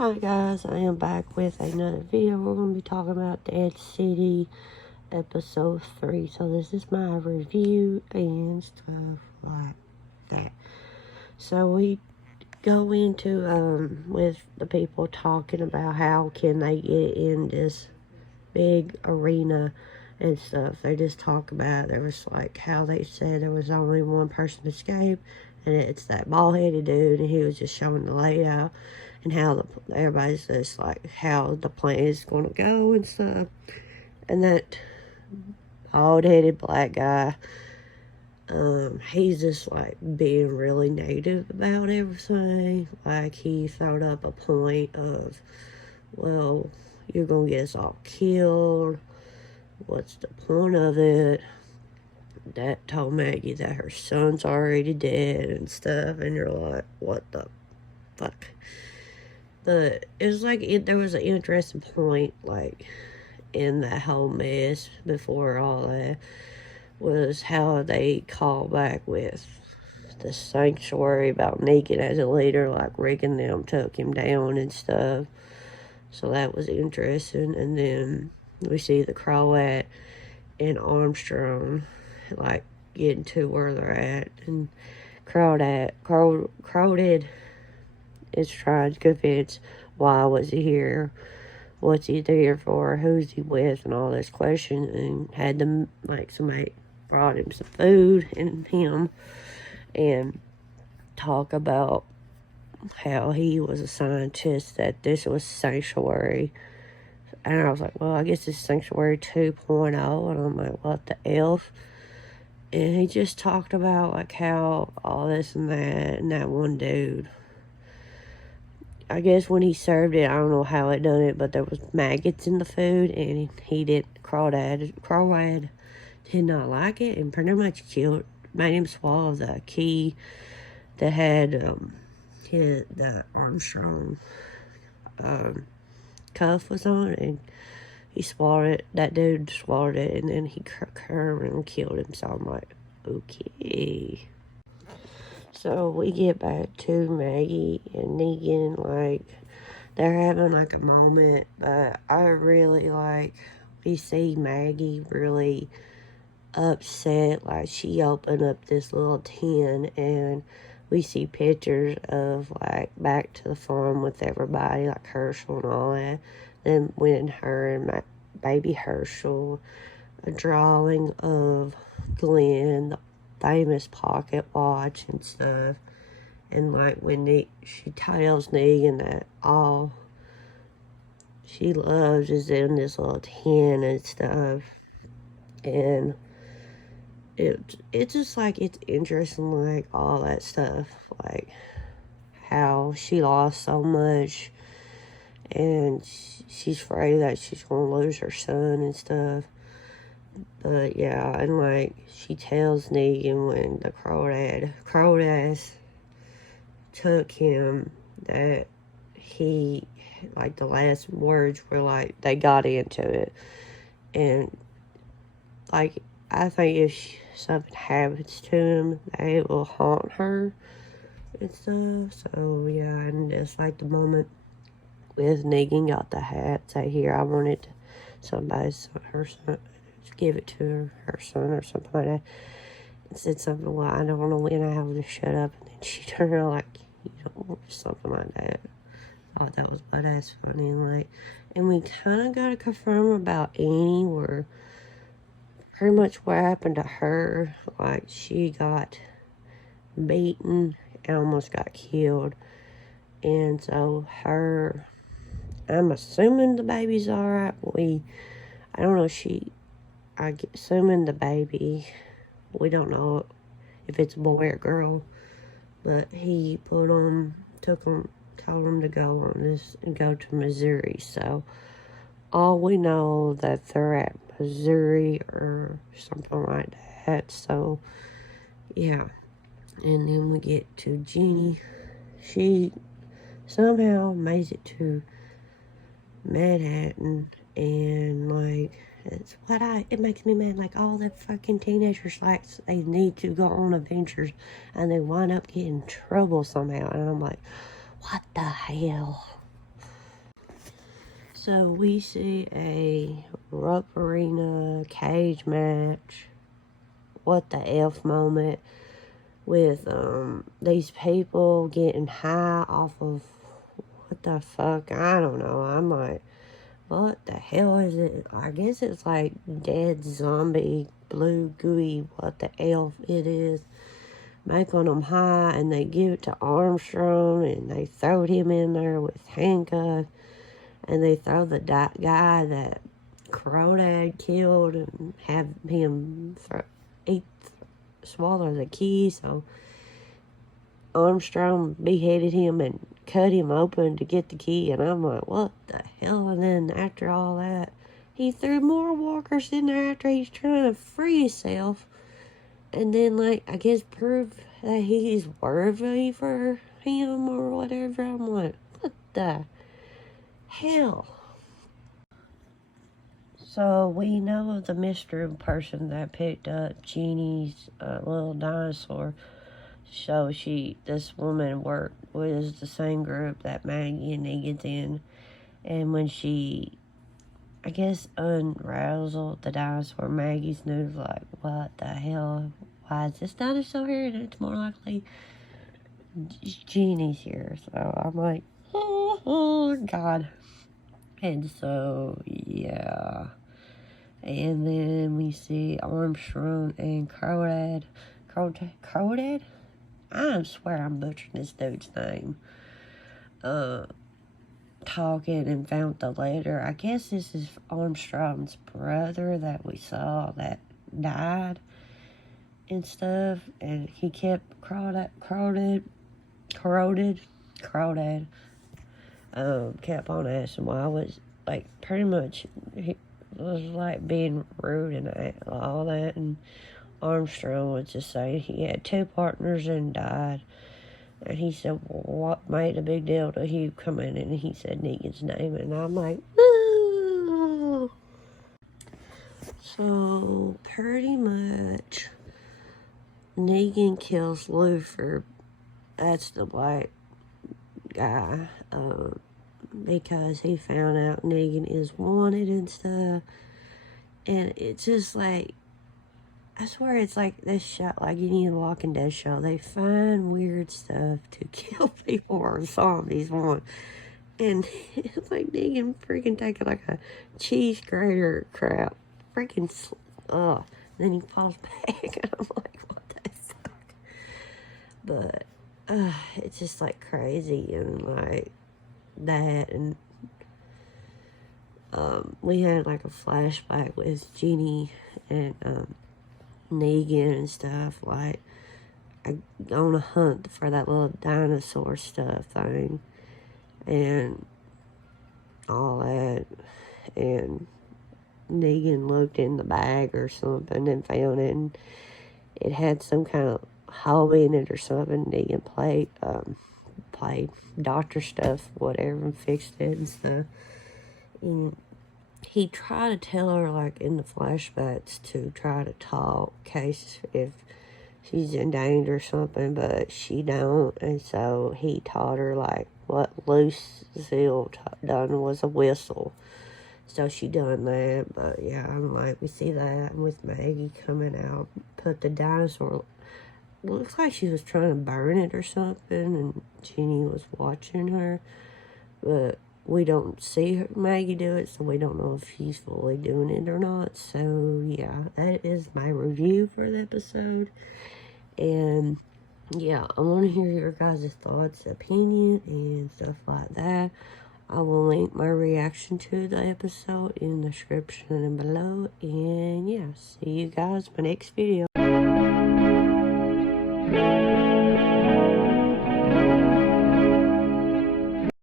Hi guys, I am back with another video. We're going to be talking about Dead City episode 3. So this is my review and stuff like that. So we go into with the people talking about how can they get in this big arena and stuff. They just talk about there was like how they said there was only one person to escape, and it's that bald-headed dude, and he was just showing the layout and how everybody's just like how the plan is going to go and stuff. And that bald-headed black guy, he's just like being really negative about everything. Like he thrown up a point of, well, you're gonna get us all killed. What's the point of it? That told Maggie that her son's already dead and stuff, and you're like, what the fuck? But it was like, there was an interesting point, like, in that whole mess before all that, was how they call back with the sanctuary about Negan as a leader, like Rick and them took him down and stuff. So that was interesting. And then we see the Croat and Armstrong, like, getting to where they're at. And Crowded is trying to convince why was he here, what's he there for, who's he with, and all this question. And had them, like, somebody brought him some food and him, and talk about how he was a scientist, that this was Sanctuary. And I was like, well, I guess it's Sanctuary 2.0. And I'm like, what the elf? And he just talked about, like, how all this and that one dude, I guess when he served it, I don't know how it done it, but there was maggots in the food, and he did, Crawdad did not like it, and pretty much made him swallow the key that had, the Armstrong, cuff was on, and he swallowed it. That dude swallowed it, and then he curved and killed him. So I'm like, okay. So we get back to Maggie and Negan, like, they're having like a moment, but I really like, we see Maggie really upset, like she opened up this little tin, and we see pictures of like back to the farm with everybody, like Herschel and all that. Then when her and my baby Herschel, a drawing of Glenn, the famous pocket watch and stuff. And like when she tells Negan that all she loves is in this little tin and stuff. And it's just like, it's interesting, like all that stuff, like how she lost so much, and she's afraid that she's gonna lose her son and stuff. But yeah, and like she tells Negan when the Crowdass took him, that he, like the last words were like, they got into it. And like, I think if something happens to him, it will haunt her and stuff. So yeah, and it's like the moment with Negan got the hat, say, here, I wanted her son, give it to her son or something like that, and said something, well, I don't know when I have to shut up, and then she turned around like, you know, something like that. I thought that was badass funny. And like, and we kind of got to confirm about Annie, where pretty much what happened to her, like she got beaten and almost got killed. And so I'm assuming the baby's alright. I don't know, assuming the baby, we don't know if it's a boy or girl, but he told him to go on this and go to Missouri. So all we know that they're at Missouri or something like that. So yeah, and then we get to Jeannie. She somehow made it to Manhattan, and like, it makes me mad, like all the fucking teenagers, like they need to go on adventures and they wind up getting in trouble somehow, and I'm like, what the hell? So we see a Rupp Arena cage match. What the F moment with these people getting high off of what the fuck? I don't know. I'm like, what the hell is it? I guess it's like dead zombie blue gooey, what the F it is. Making them high, and they give it to Armstrong, and they throw him in there with handcuffs, and they throw the guy that Crawdad killed and have him swallow the key. So Armstrong beheaded him and cut him open to get the key, and I'm like, what the hell? And then after all that, he threw more walkers in there after he's trying to free himself. And then, like, I guess prove that he's worthy for him or whatever. I'm like, what the hell? So, we know the mystery person that picked up Jeannie's little dinosaur. So, this woman worked with the same group that Maggie and Negan's in. And when she, I guess, unraveled the dinosaur, Maggie's news like, what the hell? Why is this dinosaur here? And it's more likely Jeannie's here. So I'm like, oh God. And so, yeah. And then we see Armstrong and Crawdad. Crawdad? I swear I'm butchering this dude's name. Talking and found the letter. I guess this is Armstrong's brother that we saw that died and stuff, and he kept Crawdad kept on asking why. I was like, pretty much he was like being rude and all that, and Armstrong was just saying he had 2 partners and died. And he said, well, what made a big deal to Hugh coming in? And he said Negan's name. And I'm like, woo! So, pretty much, Negan kills Luther. That's the black guy. Because he found out Negan is wanted and stuff. And it's just like, I swear it's like this show, like any Walking Dead show. They find weird stuff to kill people or zombies on. And it's like Negan freaking taking like a cheese grater crap. Freaking, then he falls back. And I'm like, what the fuck? But, it's just like crazy and like that. And, we had like a flashback with Jeannie and, Negan and stuff, like on a hunt for that little dinosaur stuff thing and all that, and Negan looked in the bag or something and found it, and it had some kind of hole in it or something. Negan played doctor stuff, whatever, and fixed it and stuff. And he tried to tell her, like, in the flashbacks to try to talk, case if she's in danger or something, but she don't. And so he taught her, like, what Lucille done was a whistle. So she done that. But, yeah, I'm like, we see that with Maggie coming out, put the dinosaur, looks like she was trying to burn it or something, and Jeannie was watching her. But we don't see Maggie do it, so we don't know if she's fully doing it or not. So, yeah, that is my review for the episode. And, yeah, I want to hear your guys' thoughts, opinion, and stuff like that. I will link my reaction to the episode in the description below. And, yeah, see you guys in my next video.